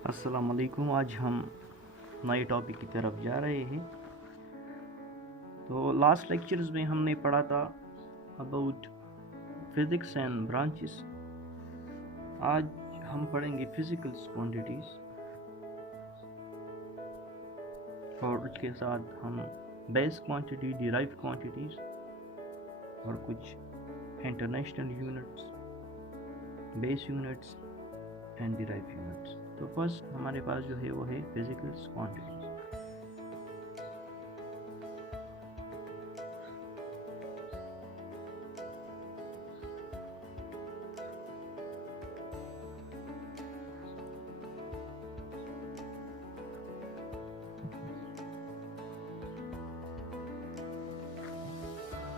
अस्सलाम वालेकुम। आज हम नए टॉपिक की तरफ जा रहे हैं। तो लास्ट लेक्चर्स में हमने पढ़ा था अबाउट फिज़िक्स एंड ब्रांचेस। आज हम पढ़ेंगे फिज़िकल क्वांटिटीज़ और उसके साथ हम बेस क्वांटिटी, डिराइव्ड क्वांटिटीज़ और कुछ international units, base units and derived units. तो फर्स्ट हमारे पास जो है वो है फिज़िकल क्वांटिटीज़।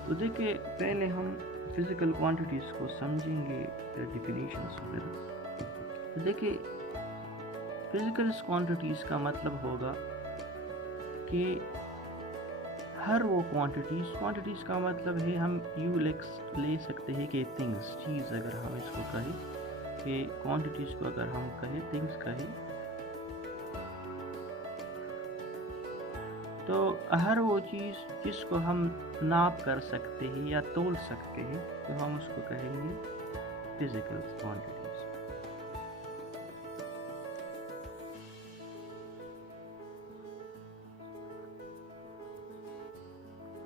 तो देखिए, पहले हम फिज़िकल क्वांटिटीज़ को समझेंगे, डिफिनीशंस वगैरह। तो देखिए, फिज़िकल क्वांटिटीज़ का मतलब होगा कि हर वो क्वांटिटीज़ का मतलब है, हम यू ले सकते हैं कि थिंग्स, चीज़ अगर हम इसको कहें कि क्वांटिटीज़ को अगर हम कहें, थिंग्स कहें, तो हर वो चीज़ जिसको हम नाप कर सकते हैं या तोल सकते हैं, तो हम उसको कहेंगे physical quantities.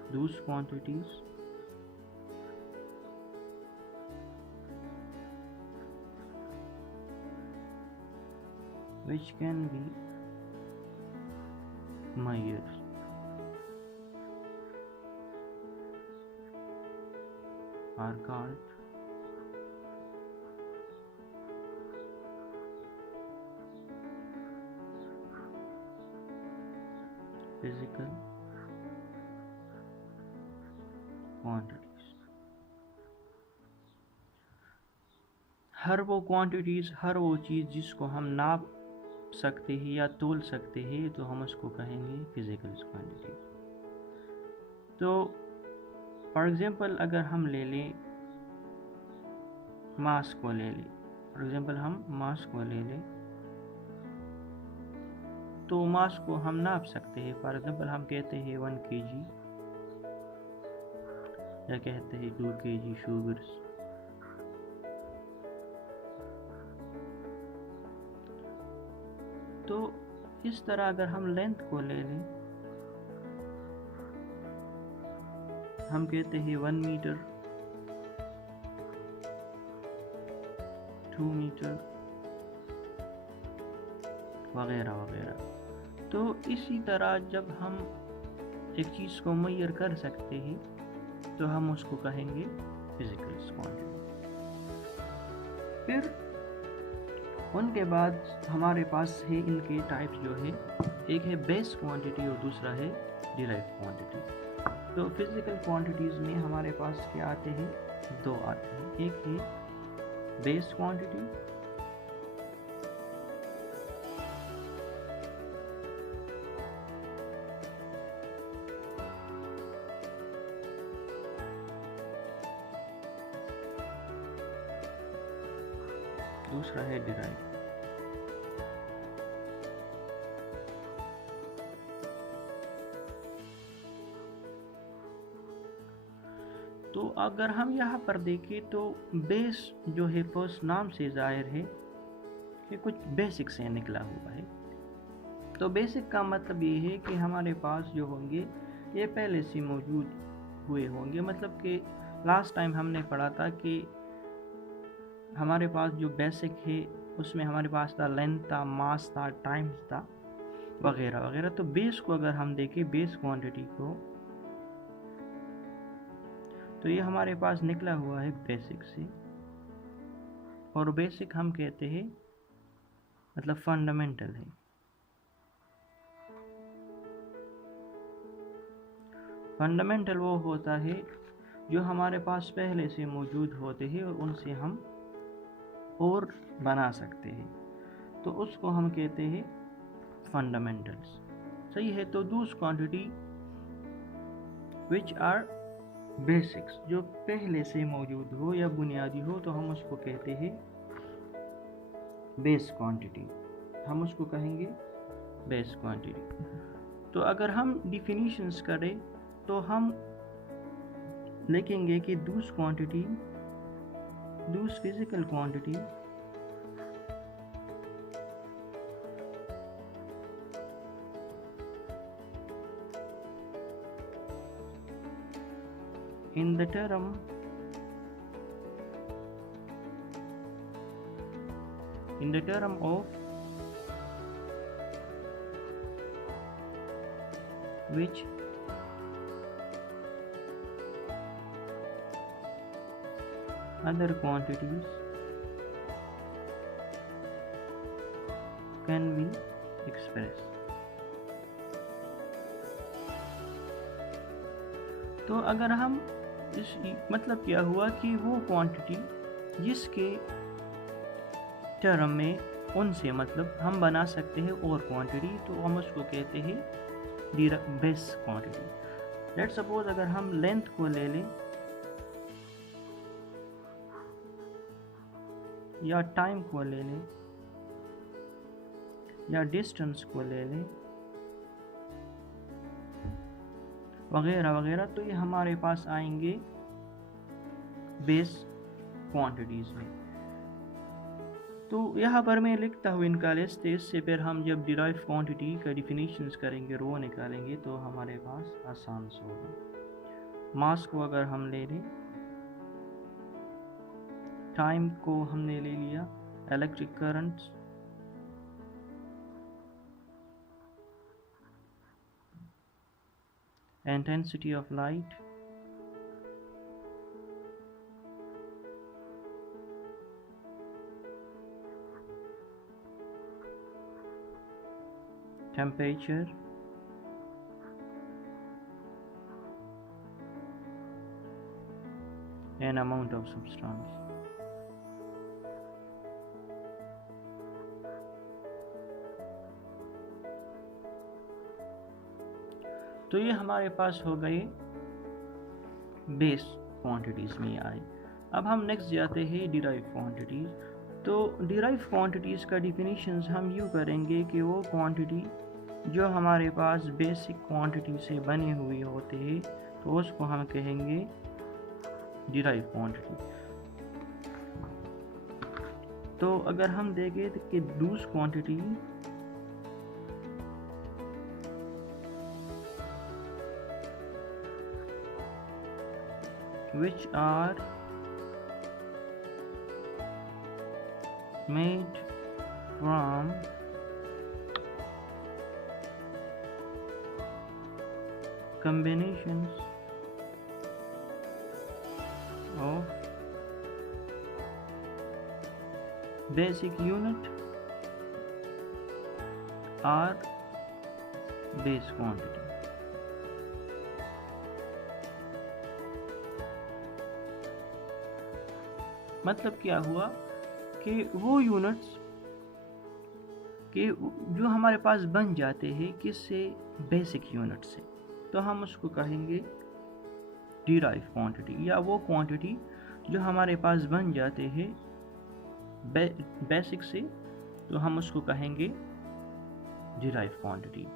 Those quantities which can be measured are called physical quantities। हर वो क्वांटिटीज़, हर वो चीज़ जिसको हम नाप सकते हैं या तोल सकते हैं, तो हम उसको कहेंगे फिज़िकल क्वांटिटी। तो फॉर एग्ज़ाम्पल अगर हम ले लें मास को ले लें, फॉर एग्ज़ाम्पल हम मास को ले लें, तो मास को हम नाप सकते हैं। फॉर एग्ज़ाम्पल हम कहते हैं 1 kg या कहते हैं 2 kg शुगर्स। तो इस तरह अगर हम लेंथ को ले लें, हम कहते हैं 1 मीटर, 2 मीटर वगैरह वगैरह। तो इसी तरह जब हम एक चीज़ को मेजर कर सकते हैं, तो हम उसको कहेंगे फिज़िकल क्वांटिटी। फिर उनके बाद हमारे पास है इनके टाइप्स जो है, एक है बेस क्वांटिटी और दूसरा है डिराइव्ड क्वांटिटी। तो फिज़िकल क्वांटिटीज़ में हमारे पास क्या आते हैं? दो आते हैं। एक है बेस क्वांटिटी, दूसरा है डिराइव। तो अगर हम यहाँ पर देखें तो बेस जो है फर्स्ट नाम से जाहिर है कि कुछ बेसिक से निकला हुआ है। तो बेसिक का मतलब ये है कि हमारे पास जो होंगे ये पहले से मौजूद हुए होंगे। मतलब कि लास्ट टाइम हमने पढ़ा था कि हमारे पास जो बेसिक है उसमें हमारे पास था लेंथ था, मास था, टाइम था वगैरह वगैरह। तो बेस को अगर हम देखें, बेस क्वांटिटी को, तो ये हमारे पास निकला हुआ है बेसिक से। और बेसिक हम कहते हैं मतलब फंडामेंटल है। फंडामेंटल वो होता है जो हमारे पास पहले से मौजूद होते हैं और उनसे हम और बना सकते हैं, तो उसको हम कहते हैं फंडामेंटल्स। सही है। तो दूस क्वांटिटी विच आर बेसिक्स, जो पहले से मौजूद हो या बुनियादी हो, तो हम उसको कहते हैं बेस क्वांटिटी। हम उसको कहेंगे बेस क्वांटिटी। तो अगर हम डिफिनीशंस करें तो हम लिखेंगे कि दूस physical quantity in the term of which other quantities can be expressed। तो अगर हम इस मतलब क्या हुआ कि वो क्वांटिटी जिसके टर्म में उनसे मतलब हम बना सकते हैं और क्वांटिटी, तो हम उसको कहते हैं बेस क्वांटिटी। लेट्स सपोज अगर हम लेंथ को ले लें या टाइम को ले लें या डिस्टेंस को ले लें वगैरह वगैरह, तो ये हमारे पास आएंगे बेस क्वांटिटीज़ में। तो यहाँ पर मैं लिखता हूँ इनका लिस्ट, इससे फिर हम जब डिराइव क्वांटिटी का डिफिनीशंस करेंगे, रो निकालेंगे, तो हमारे पास आसान से होगा। मास को अगर हम ले लें, टाइम को हमने ले लिया, electric currents, intensity of light, temperature, and amount of substance। तो ये हमारे पास हो गए बेस क्वांटिटीज़ में आए। अब हम नेक्स्ट जाते हैं डिराइव क्वांटिटीज़। तो डिराइव क्वांटिटीज़ का डिफिनीशंस हम यूँ करेंगे कि वो क्वांटिटी जो हमारे पास बेसिक क्वांटिटी से बने हुए होते हैं, तो उसको हम कहेंगे डिराइव क्वांटिटी। तो अगर हम देखें कि दूस quantity which are made from combinations of basic unit are base quantity। मतलब क्या हुआ कि वो यूनिट्स के जो हमारे पास बन जाते हैं किससे, बेसिक यूनिट से, तो हम उसको कहेंगे डिराइव क्वांटिटी। या वो क्वांटिटी जो हमारे पास बन जाते हैं बेसिक से, तो हम उसको कहेंगे डिराइव क्वांटिटी।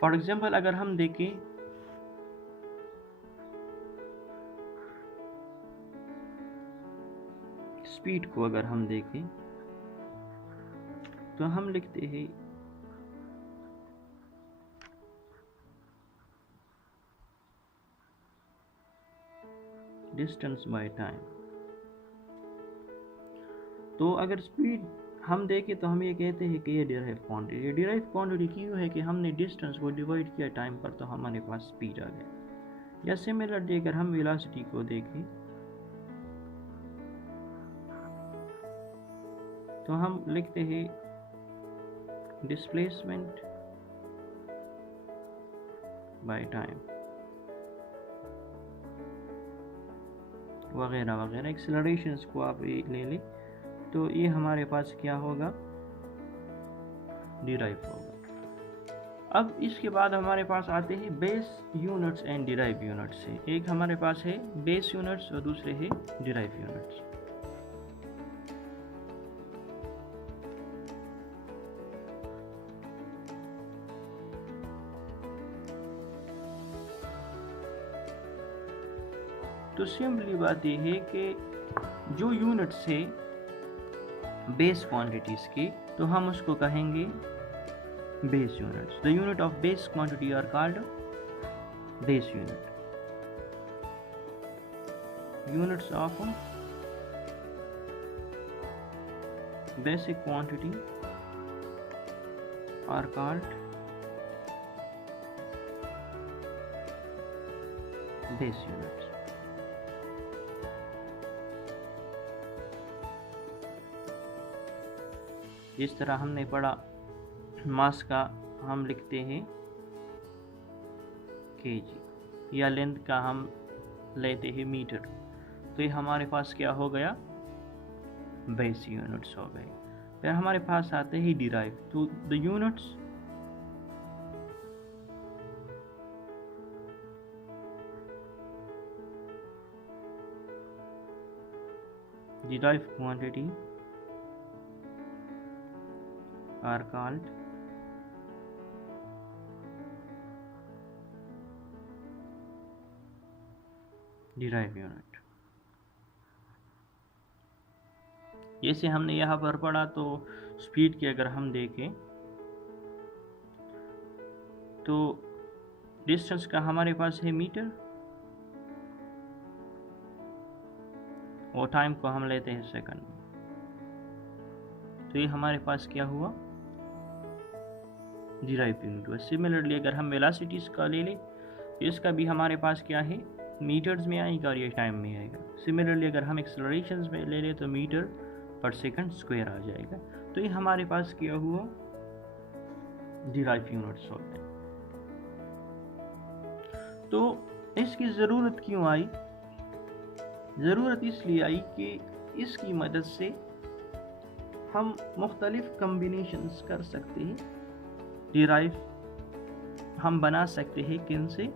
फॉर एग्जांपल अगर हम देखें स्पीड को, अगर हम देखें तो हम लिखते हैं डिस्टेंस बाय टाइम। तो अगर स्पीड हम देखें तो हम ये कहते हैं कि ये डिराइव क्वांटिटी। डिराइव क्वांटिटी क्यों है कि हमने डिस्टेंस को डिवाइड किया टाइम पर, तो हमारे पास स्पीड आ गया। या सिमिलरली अगर हम वेलोसिटी को देखें तो हम लिखते हैं डिस्प्लेसमेंट बाय टाइम वगैरह वगैरह। एक्सेलरेशंस को आप ले लें तो ये हमारे पास क्या होगा, डिराइव होगा। अब इसके बाद हमारे पास आते हैं base units and derive units से। एक हमारे पास है बेस यूनिट्स और दूसरे है डिराइव यूनिट्स। तो सिंपली बात यह है कि जो यूनिट्स है बेस क्वांटिटीज की, तो हम उसको कहेंगे base units. The unit of base quantity are called base unit. Units of basic quantity are called base units. जिस तरह हमने पढ़ा मास का हम लिखते हैं केजी, या लेंथ का हम लेते हैं मीटर, तो ये हमारे पास क्या हो गया, बेस यूनिट्स हो गए. फिर हमारे पास आते ही डिराइव. तो the units derived quantity are called derived unit. जैसे हमने यहाँ पर पढ़ा, तो स्पीड की अगर हम देखें तो डिस्टेंस का हमारे पास है मीटर, और टाइम को हम लेते हैं सेकंड. तो ये हमारे पास क्या हुआ, डिराइव यूनिट हुआ. सिमिलरली अगर हम वेलोसिटीज का ले लें तो इसका भी हमारे पास क्या है, मीटर्स में आएगा और ये टाइम में आएगा. सिमिलरली अगर हम एक्सेलरेशंस में ले लें तो मीटर पर सेकंड स्क्वायर आ जाएगा. तो ये हमारे पास क्या हुआ, डिराइव यूनिट्स होते हैं. तो इसकी ज़रूरत क्यों आई, ज़रूरत इसलिए आई कि इसकी मदद से हम मुख्तलिफ कम्बिनेशंस कर सकते हैं. डिराइव हम बना सकते हैं किन से,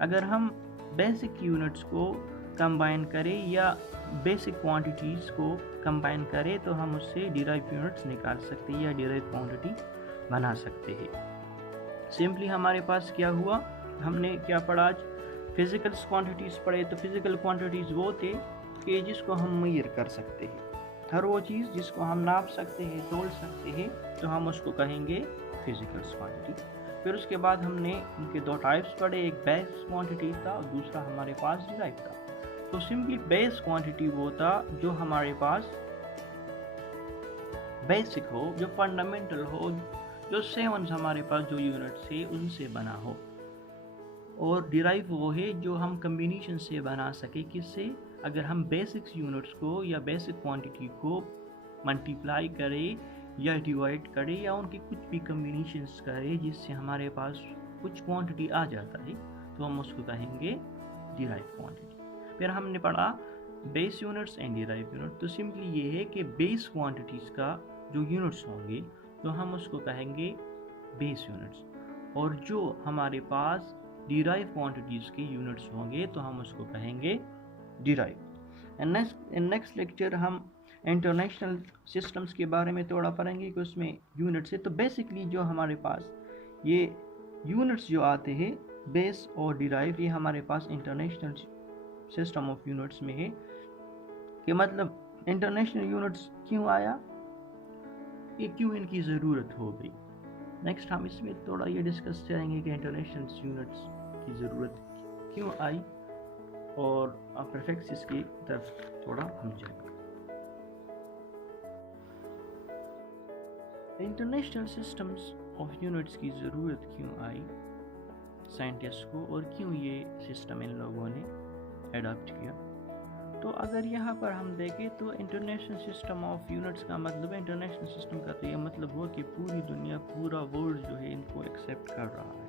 अगर हम बेसिक यूनिट्स को कंबाइन करें या बेसिक क्वांटिटीज़ को कंबाइन करें, तो हम उससे डिराइव यूनिट्स निकाल सकते हैं या डिराइव क्वांटिटी बना सकते हैं. सिंपली हमारे पास क्या हुआ, हमने क्या पढ़ा आज, फिजिकल क्वांटिटीज़ पढ़े. तो फिजिकल क्वांटिटीज़ वो थे कि जिसको हम मेजर कर सकते हैं, हर वो चीज़ जिसको हम नाप सकते हैं, तोल सकते हैं, तो हम उसको कहेंगे फिजिकल क्वांटिटी. फिर उसके बाद हमने उनके दो टाइप्स पढ़े, एक बेस क्वांटिटी था और दूसरा हमारे पास डिराइव था. तो सिंपली बेस क्वांटिटी वो था जो हमारे पास बेसिक हो, जो फंडामेंटल हो, जो 7 हमारे पास जो यूनिट्स है उनसे बना हो. और डिराइव वो है जो हम कम्बिनेशन से बना सके, किससे, अगर हम बेसिक यूनिट्स को या बेसिक क्वांटिटी को मल्टीप्लाई करें या डिवाइड करें या उनके कुछ भी कम्बिनेशंस करें जिससे हमारे पास कुछ क्वांटिटी आ जाता है, तो हम उसको कहेंगे डिराइव क्वांटिटी. फिर हमने पढ़ा base units and derive unit. तो सिंपली ये है कि बेस क्वांटिटीज़ का जो यूनिट्स होंगे तो हम उसको कहेंगे बेस यूनिट्स, और जो हमारे पास डिराइव क्वांटिटीज़ के यूनिट्स होंगे तो हम उसको कहेंगे डिराइव. एंड नेक्स्ट लेक्चर हम इंटरनेशनल सिस्टम्स के बारे में थोड़ा पढ़ेंगे कि उसमें यूनिट्स है. तो बेसिकली जो हमारे पास ये यूनिट्स जो आते हैं बेस और डिराइव, ये हमारे पास इंटरनेशनल सिस्टम ऑफ यूनिट्स में है. कि मतलब इंटरनेशनल यूनिट्स क्यों आया, ये क्यों इनकी ज़रूरत हो गई. नेक्स्ट हम इसमें थोड़ा ये डिस्कस करेंगे कि इंटरनेशनल यूनिट्स की ज़रूरत क्यों आई, और प्रीफिक्सेस की तरफ थोड़ा हम जाएंगे. इंटरनेशनल सिस्टम्स ऑफ यूनिट्स की ज़रूरत क्यों आई साइंटिस्ट को, और क्यों ये सिस्टम इन लोगों ने एडॉप्ट किया. तो अगर यहाँ पर हम देखें तो इंटरनेशनल सिस्टम ऑफ यूनिट्स का मतलब, इंटरनेशनल सिस्टम का तो ये मतलब हुआ कि पूरी दुनिया, पूरा वर्ल्ड जो है इनको एक्सेप्ट कर रहा है.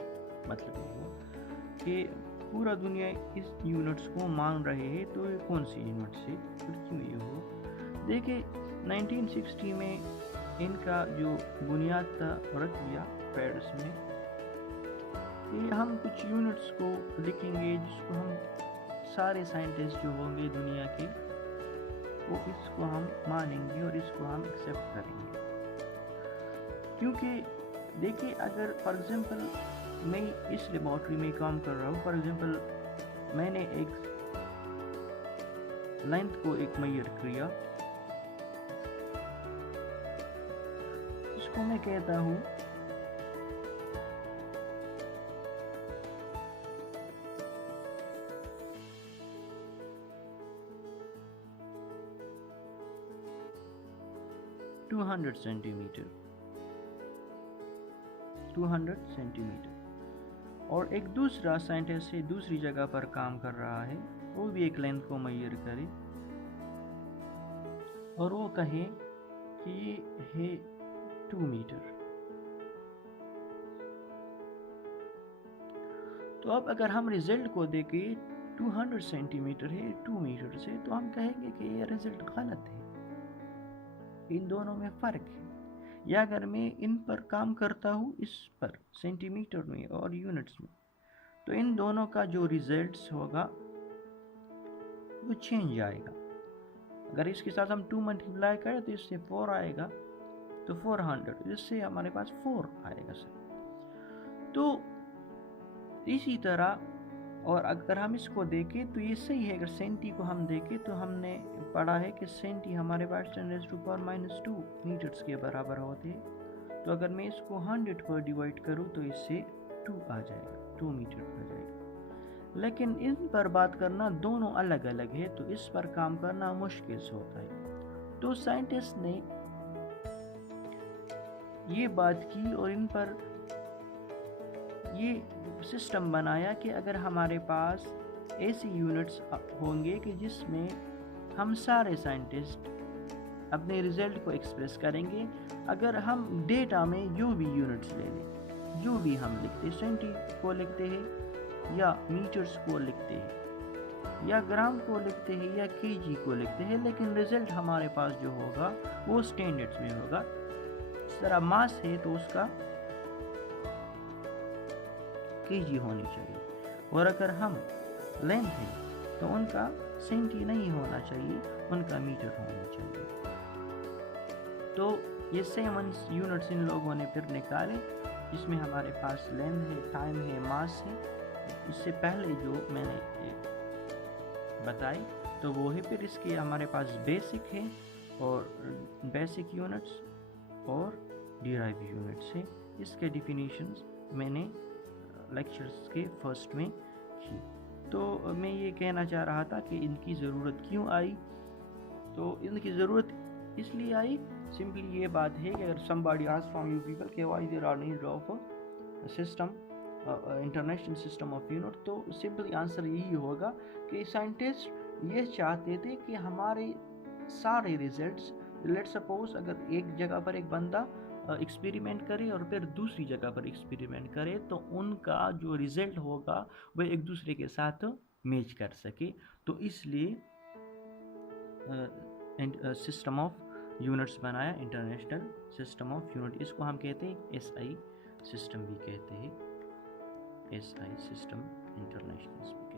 मतलब ये हुआ कि पूरा दुनिया इस यूनिट्स को मान रहे हैं. तो ये कौन सी यूनिट्स है, फिर क्यों ये हुआ. देखिए 1960 में इनका जो बुनियाद था रख दिया पेरिस में. ये हम कुछ यूनिट्स को लिखेंगे जिसको हम सारे साइंटिस्ट जो होंगे दुनिया के, वो इसको हम मानेंगे और इसको हम एक्सेप्ट करेंगे. क्योंकि देखिए अगर फॉर एग्जांपल मैं इस लेबॉर्ट्री में काम कर रहा हूँ, फॉर एग्जांपल मैंने एक लेंथ को एक मेजर किया, इसको मैं कहता हूँ टू 200 सेंटीमीटर। और एक दूसरा साइंटिस्ट है दूसरी जगह पर काम कर रहा है, वो भी एक लेंथ को मेजर करे और वो कहे कि ये है 2 मीटर। तो अब अगर हम रिजल्ट को देखें 200 सेंटीमीटर है 2 मीटर से, तो हम कहेंगे कि ये रिजल्ट गलत है, इन दोनों में फ़र्क है। या अगर मैं इन पर काम करता हूँ इस पर सेंटीमीटर में और यूनिट्स में, तो इन दोनों का जो रिजल्ट्स होगा वो चेंज आएगा। अगर इसके साथ हम 2 मल्टीप्लाई करें तो इससे 4 आएगा, तो 400, इससे हमारे पास 4 आएगा सर। तो इसी तरह, और अगर हम इसको देखें तो ये सही है। अगर सेंटी को हम देखें तो हमने पढ़ा है कि सेंटी हमारे पास 10⁻⁻² मीटर्स के बराबर होते हैं। तो अगर मैं इसको 100 पर डिवाइड करूँ तो इससे 2 आ जाएगा, 2 मीटर आ जाएगा। लेकिन इन पर बात करना दोनों अलग अलग है, तो इस पर काम करना मुश्किल से होता है। तो साइंटिस्ट ने ये बात की और इन पर ये सिस्टम बनाया कि अगर हमारे पास ऐसी यूनिट्स होंगे कि जिसमें हम सारे साइंटिस्ट अपने रिजल्ट को एक्सप्रेस करेंगे। अगर हम डेटा में जो भी यूनिट्स ले लें, जो भी हम लिखते हैं, सेंटी को लिखते हैं या मीटर्स को लिखते हैं या ग्राम को लिखते हैं या केजी को लिखते हैं, लेकिन रिजल्ट हमारे पास जो होगा वो स्टैंडर्ड्स में होगा। इस तरह मास है तो उसका केजी होनी चाहिए, और अगर हम लेंथ है तो उनका सेंटी नहीं होना चाहिए, उनका मीटर होना चाहिए। तो ये 7 यूनिट्स इन लोगों ने फिर निकाले, जिसमें हमारे पास लेंथ है, टाइम है, मास है। इससे पहले जो मैंने बताई तो वो है। फिर इसके हमारे पास बेसिक है, और बेसिक यूनिट्स और डिराइव यूनिट्स है। इसके डिफिनीशंस मैंने लेक्चर्स के फर्स्ट में की। तो मैं ये कहना चाह रहा था कि इनकी ज़रूरत क्यों आई। तो इनकी ज़रूरत इसलिए आई, सिंपली ये बात है कि अगर somebody asks from you people कि why there are need of a system, international system of unit, तो सिंपली आंसर यही होगा कि साइंटिस्ट ये चाहते थे कि हमारे सारे रिजल्ट्स, लेट्स सपोज अगर एक जगह पर एक बंदा एक्सपेरिमेंट करे और फिर दूसरी जगह पर एक्सपेरिमेंट करे, तो उनका जो रिजल्ट होगा वह एक दूसरे के साथ मैच कर सके। तो इसलिए सिस्टम ऑफ यूनिट्स बनाया, इंटरनेशनल सिस्टम ऑफ यूनिट। इसको हम कहते हैं SI सिस्टम भी कहते हैं, SI सिस्टम इंटरनेशनल।